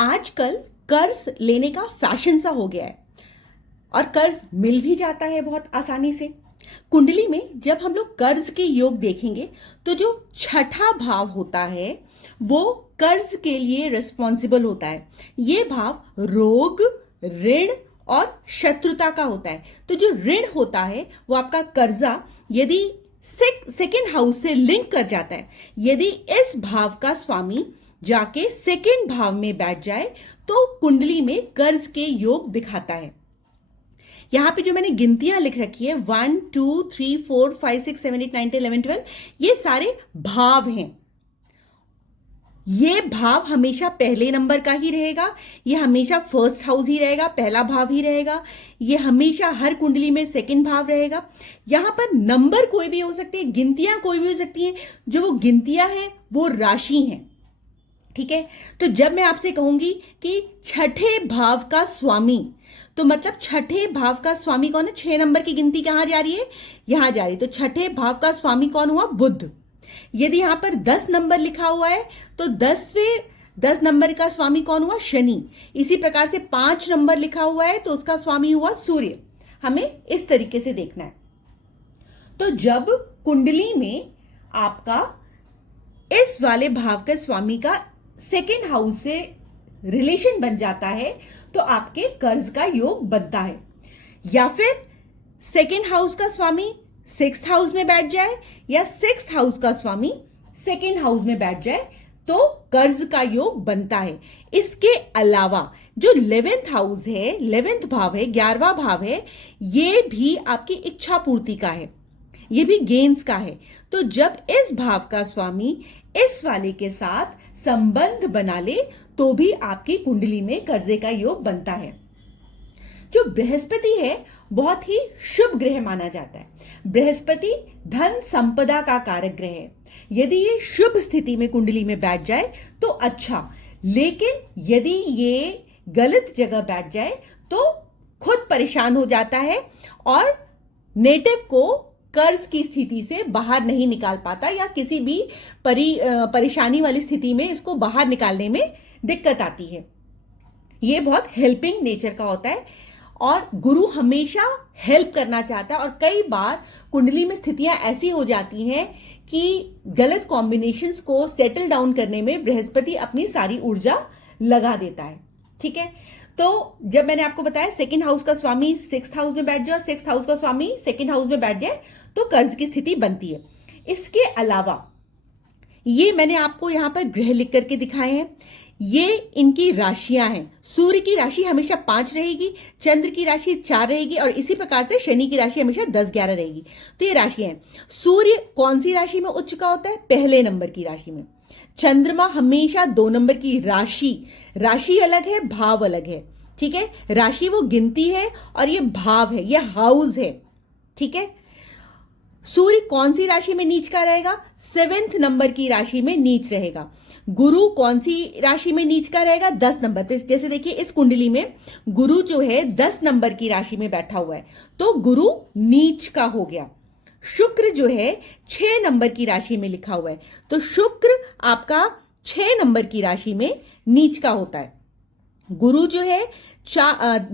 आजकल कर्ज लेने का फैशन सा हो गया है और कर्ज मिल भी जाता है बहुत आसानी से। कुंडली में जब हम लोग कर्ज के योग देखेंगे तो जो छठा भाव होता है वो कर्ज के लिए रिस्पॉन्सिबल होता है। ये भाव रोग, ऋण और शत्रुता का होता है। तो जो ऋण होता है वो आपका कर्जा यदि सेकेंड हाउस से लिंक कर जाता है, यदि इस भाव का स्वामी जाके सेकेंड भाव में बैठ जाए तो कुंडली में कर्ज के योग दिखाता है। यहां पे जो मैंने गिनतियां लिख रखी है 1 2 3 4 5 6 7 8 9 10 11 12, ये सारे भाव हैं। ये भाव हमेशा पहले नंबर का ही रहेगा, ये हमेशा फर्स्ट हाउस ही रहेगा, पहला भाव ही रहेगा, ये हमेशा हर कुंडली में सेकंड भाव रहेगा। यहां पर नंबर कोई भी हो सकते हैं, गिनतियां कोई भी हो सकती हैं। जो वो गिनतियां हैं वो राशि हैं। ठीक है, तो जब मैं आपसे कहूंगी कि छठे भाव का स्वामी, तो मतलब छठे भाव का स्वामी कौन है? 6 नंबर की गिनती कहां जा रही है? यहां जा रही है। तो छठे भाव का स्वामी कौन हुआ? बुध। यदि यहां पर 10 नंबर लिखा हुआ है तो 10 नंबर का स्वामी कौन हुआ? शनि। इसी प्रकार से 5 नंबर लिखा हुआ है तो उसका स्वामी हुआ सूर्य। हमें इस तरीके से देखना है। तो जब कुंडली में आपका इस वाले भाव के स्वामी का सेकेंड हाउस से रिलेशन बन जाता है तो आपके कर्ज का योग बनता है। या फिर सेकेंड हाउस का स्वामी सिक्स्थ हाउस में बैठ जाए या सिक्स्थ हाउस का स्वामी सेकेंड हाउस में बैठ जाए तो कर्ज का योग बनता है। इसके अलावा जो 11th हाउस है, 11th भाव है, 11वां भाव है, ये भी आपकी इच्छा पूर्ति का है, ये भी गेन्स का है। तो जब इस भाव का स्वामी इस वाले के साथ संबंध बना ले तो भी आपकी कुंडली में कर्जे का योग बनता है। जो बृहस्पति है बहुत ही शुभ ग्रह माना जाता है। बृहस्पति धन संपदा का कारक ग्रह है। यदि ये शुभ स्थिति में कुंडली में बैठ जाए तो अच्छा, लेकिन यदि ये गलत जगह बैठ जाए तो खुद परेशान हो जाता है और नेटिव को कर्ज की स्थिति से बाहर नहीं निकाल पाता या किसी भी परेशानी वाली स्थिति में इसको बाहर निकालने में दिक्कत आती है। ये बहुत हेल्पिंग नेचर का होता है और गुरु हमेशा हेल्प करना चाहता है। और कई बार कुंडली में स्थितियां ऐसी हो जाती हैं कि गलत कॉम्बिनेशंस को सेटल डाउन करने में बृहस्पति अपनी सारी ऊर्जा लगा देता है। ठीक है, तो जब मैंने आपको बताया सेकंड हाउस का स्वामी सिक्स्थ हाउस में बैठ जाए और सिक्स्थ हाउस का स्वामी सेकंड हाउस में बैठ जाए तो कर्ज की स्थिति बनती है। इसके अलावा ये मैंने आपको यहां पर ग्रह लिख करके दिखाए हैं, ये इनकी राशियां हैं। सूर्य की राशि हमेशा 5 रहेगी, चंद्र की राशि 4 रहेगी और इसी प्रकार से शनि की राशि हमेशा 10-11 रहेगी। तो ये राशियां हैं। सूर्य कौन सी राशि में उच्च का होता है? पहले नंबर की राशि में। चंद्रमा हमेशा 2 नंबर की राशि अलग है, भाव अलग है। ठीक है, राशि वो गिनती है और ये भाव है, ये हाउस है। ठीक है, सूर्य कौन सी राशि में नीच का रहेगा? 7th नंबर की राशि में नीच रहेगा। गुरु कौन सी राशि में नीच का रहेगा? 10 नंबर। जैसे देखिए इस कुंडली में गुरु जो है 10 नंबर की राशि में बैठा हुआ है तो गुरु नीच का हो गया। शुक्र जो है 6 नंबर की राशि में लिखा हुआ है तो शुक्र आपका 6 नंबर की राशि में नीच का होता है। गुरु जो है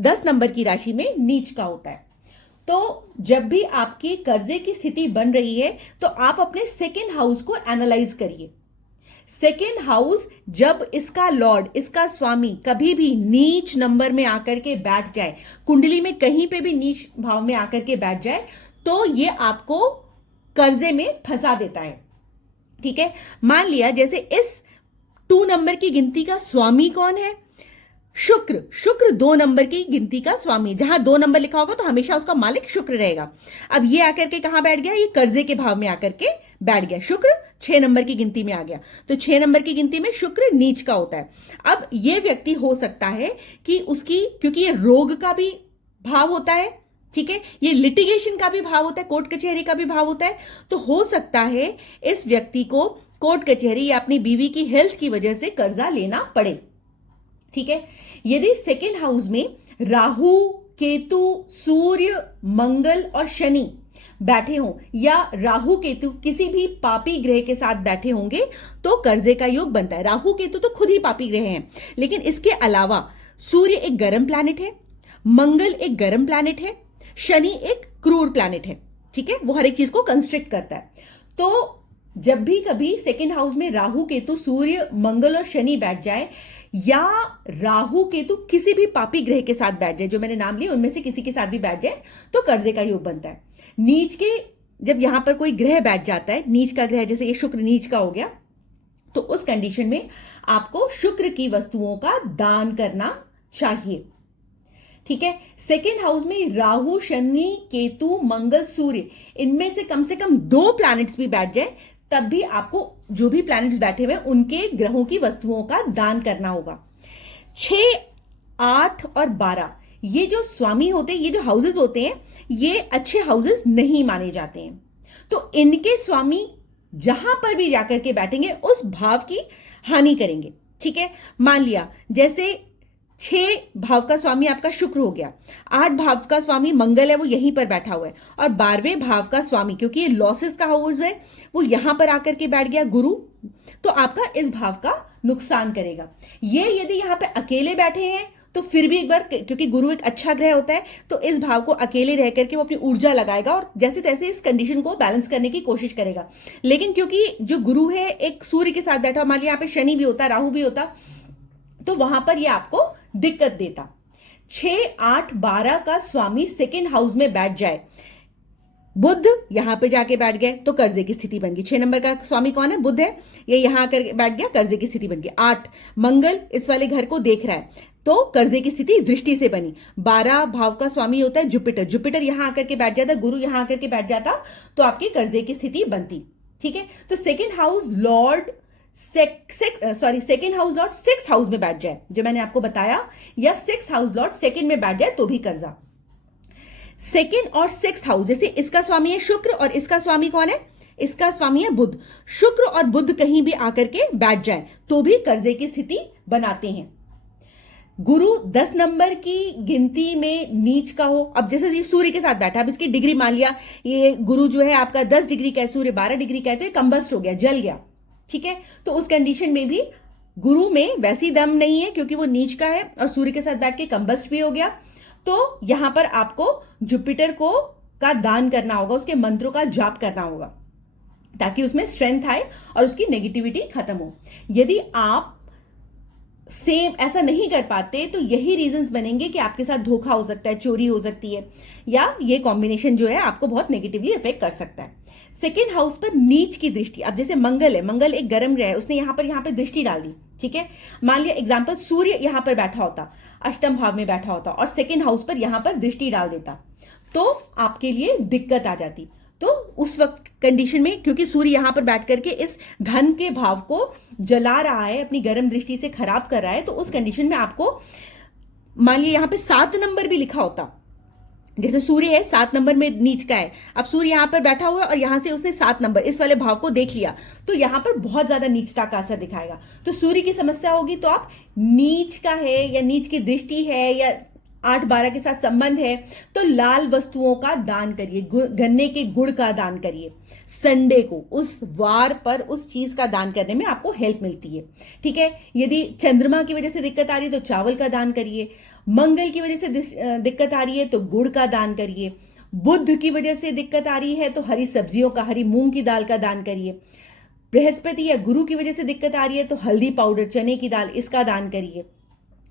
10 नंबर की राशि में नीच का होता है। तो जब भी आपकी कर्जे की स्थिति बन रही है तो आप अपने सेकेंड हाउस को एनालाइज करिए। सेकेंड हाउस जब इसका लॉर्ड, इसका स्वामी कभी भी नीच नंबर में आकर के बैठ जाए, कुंडली में कहीं पे भी नीच भाव में आकर के बैठ जाए तो ये आपको कर्जे में फंसा देता है। ठीक है, मान लिया जैसे इस 2 नंबर की गिनती का स्वामी कौन है? शुक्र 2 नंबर की गिनती का स्वामी। जहां 2 नंबर लिखा होगा तो हमेशा उसका मालिक शुक्र रहेगा। अब ये आकर के कहां बैठ गया? ये कर्जे के भाव में आकर के बैठ गया। शुक्र 6 नंबर की गिनती में आ गया तो 6 नंबर की गिनती में शुक्र नीच का होता है। अब ये व्यक्ति हो सकता है कि उसकी, क्योंकि ये रोग का भी भाव होता है, ठीक है, ये लिटिगेशन का भी भाव होता है, कोर्ट कचहरी का भी भाव होता है, तो हो सकता है इस व्यक्ति को कोर्ट कचहरी या अपनी बीवी की हेल्थ की वजह से कर्जा लेना पड़े। ठीक है, यदि सेकेंड हाउस में राहु, केतु, सूर्य, मंगल और शनि बैठे हों या राहु केतु किसी भी पापी ग्रह के साथ बैठे होंगे तो कर्जे का योग बनता है। राहु केतु तो खुद ही पापी ग्रह हैं, लेकिन इसके अलावा सूर्य एक गर्म प्लैनेट है, मंगल एक गर्म प्लैनेट है, शनि एक क्रूर प्लैनेट है। ठीक है, वो हर एक चीज को कंस्ट्रिक्ट करता है। तो जब भी कभी सेकेंड हाउस में राहु केतु, सूर्य, मंगल और शनि बैठ जाए या राहु केतु किसी भी पापी ग्रह के साथ बैठ जाए, जो मैंने नाम लिए उनमें से किसी के साथ भी बैठ जाए, तो कर्जे का योग बनता है। नीच के जब यहां पर कोई ग्रह बैठ जाता है, नीच का ग्रह, जैसे ये शुक्र नीच का हो गया, तो उस कंडीशन में आपको शुक्र की वस्तुओं का दान करना चाहिए। ठीक है, सेकेंड हाउस में राहु, शनि, केतु, मंगल, सूर्य, इनमें से कम 2 प्लैनेट्स भी बैठ जाए, तब भी आपको जो भी प्लैनेट्स बैठे हुए उनके ग्रहों की वस्तुओं का दान करना होगा। 6, 8 और 12 ये जो स्वामी होते हैं, ये जो हाउसेस होते हैं, ये अच्छे हाउसेस नहीं माने जाते हैं। तो इनके स्वामी जहां पर भी जाकर के बैठेंगे उस भाव की हानि करेंगे। ठीक है, मान लिया जैसे 6 भाव का स्वामी आपका शुक्र हो गया, 8 भाव का स्वामी मंगल है, वो यहीं पर बैठा हुआ है, और 12वें भाव का स्वामी, क्योंकि ये लॉसेस का हाउस है, वो यहां पर आकर के बैठ गया गुरु, तो आपका इस भाव का नुकसान करेगा। ये यदि यहां पे अकेले बैठे हैं तो फिर भी एक बार, क्योंकि गुरु एक अच्छा ग्रह होता है, तो इस भाव को अकेले रह करके वो अपनी ऊर्जा लगाएगा और जैसे तैसे इस कंडीशन को बैलेंस करने की कोशिश करेगा। लेकिन क्योंकि जो गुरु है एक सूर्य के साथ बैठा, मान लिया यहाँ पे शनि भी होता, राहु भी होता, तो वहां पर ये आपको दिक्कत देता। 6, 8, 12 का स्वामी सेकेंड हाउस में बैठ जाए, बुध यहां पे जाके बैठ गए तो कर्जे की स्थिति बन गई। 6 नंबर का स्वामी कौन है? बुध है, ये यहां आकर बैठ गया, कर्जे की स्थिति बन गई। 8 मंगल इस वाले घर को देख रहा है तो कर्जे की स्थिति दृष्टि से बनी। 12 भाव का स्वामी होता है जुपिटर, जुपिटर यहां आकर के बैठ जाता, गुरु यहां आकर के बैठ जाता, तो आपकी कर्जे की स्थिति बनती। ठीक है, तो second house Lord second house Lord 6th house में बैठ जाए, जो मैंने आपको बताया, या 6th हाउस लॉर्ड सेकेंड में बैठ जाए तो भी कर्जा। सेकेंड और 6th हाउस, जैसे इसका स्वामी है शुक्र और इसका स्वामी कौन है? इसका स्वामी है बुध। शुक्र और बुध कहीं भी आकर के बैठ जाए तो भी कर्जे की स्थिति बनाते हैं। गुरु 10 नंबर की गिनती में नीच का हो, अब जैसे ये सूर्य के साथ बैठा, अब इसकी डिग्री मान लिया ये गुरु जो है आपका 10 डिग्री का है, सूर्य 12 डिग्री का है, तो ये कंबस्ट हो गया, जल गया। ठीक है, तो उस कंडीशन में भी गुरु में वैसी दम नहीं है क्योंकि वो नीच का है और सूर्य के साथ बैठ के कंबस्ट भी हो गया। तो यहां पर आपको जुपिटर को का दान करना होगा, उसके मंत्रों का जाप करना होगा ताकि उसमें स्ट्रेंथ आए और उसकी नेगेटिविटी खत्म हो। यदि आप सेम ऐसा नहीं कर पाते तो यही रीजंस बनेंगे कि आपके साथ धोखा हो सकता है, चोरी हो सकती है, या ये कॉम्बिनेशन जो है आपको बहुत नेगेटिवली अफेक्ट कर सकता है। सेकेंड हाउस पर नीच की दृष्टि, अब जैसे मंगल है, मंगल एक गर्म ग्रह है, उसने यहां पर दृष्टि डाल दी। ठीक है, मान लिया एग्जाम्पल सूर्य यहां पर बैठा होता, अष्टम भाव में बैठा होता और सेकेंड हाउस पर यहां पर दृष्टि डाल देता तो आपके लिए दिक्कत आ जाती। तो उस वक्त कंडीशन में क्योंकि सूर्य यहां पर बैठ करके इस धन के भाव को जला रहा है, अपनी गर्म दृष्टि से खराब कर रहा है, तो उस कंडीशन में आपको मान लिया यहां पे 7 नंबर भी लिखा होता, जैसे सूर्य है 7 नंबर में नीच का है, अब सूर्य यहां पर बैठा हुआ है और यहां से उसने 7 नंबर इस वाले भाव को देख लिया तो यहां पर बहुत ज्यादा नीचता का असर दिखाएगा। तो सूर्य की समस्या होगी, तो आप नीच का है या नीच की दृष्टि है या 8-12 के साथ संबंध है तो लाल वस्तुओं का दान करिए, गन्ने के गुड़ का दान करिए। संडे को उस वार पर उस चीज का दान करने में आपको हेल्प मिलती है। ठीक है, यदि चंद्रमा की वजह से दिक्कत आ रही है तो चावल का दान करिए, मंगल की वजह से दिक्कत आ रही है तो गुड़ का दान करिए, बुध की वजह से दिक्कत आ रही है तो हरी सब्जियों का, हरी मूंग की दाल का दान करिए, बृहस्पति या गुरु की वजह से दिक्कत आ रही है तो हल्दी पाउडर, चने की दाल, इसका दान करिए।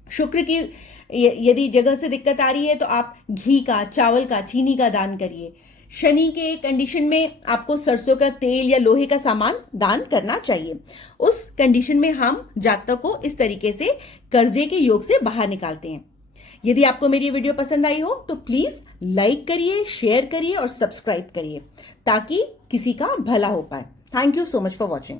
शुक्र की यदि जगह से दिक्कत आ रही है तो आप घी का, चावल का, चीनी का दान करिए। शनि के कंडीशन में आपको सरसों का तेल या लोहे का सामान दान करना चाहिए। उस कंडीशन में हम जातक को इस तरीके से कर्जे के योग से बाहर निकालते हैं। यदि आपको मेरी वीडियो पसंद आई हो तो प्लीज लाइक करिए, शेयर करिए और सब्सक्राइब करिए ताकि किसी का भला हो पाए। Thank you so much for watching.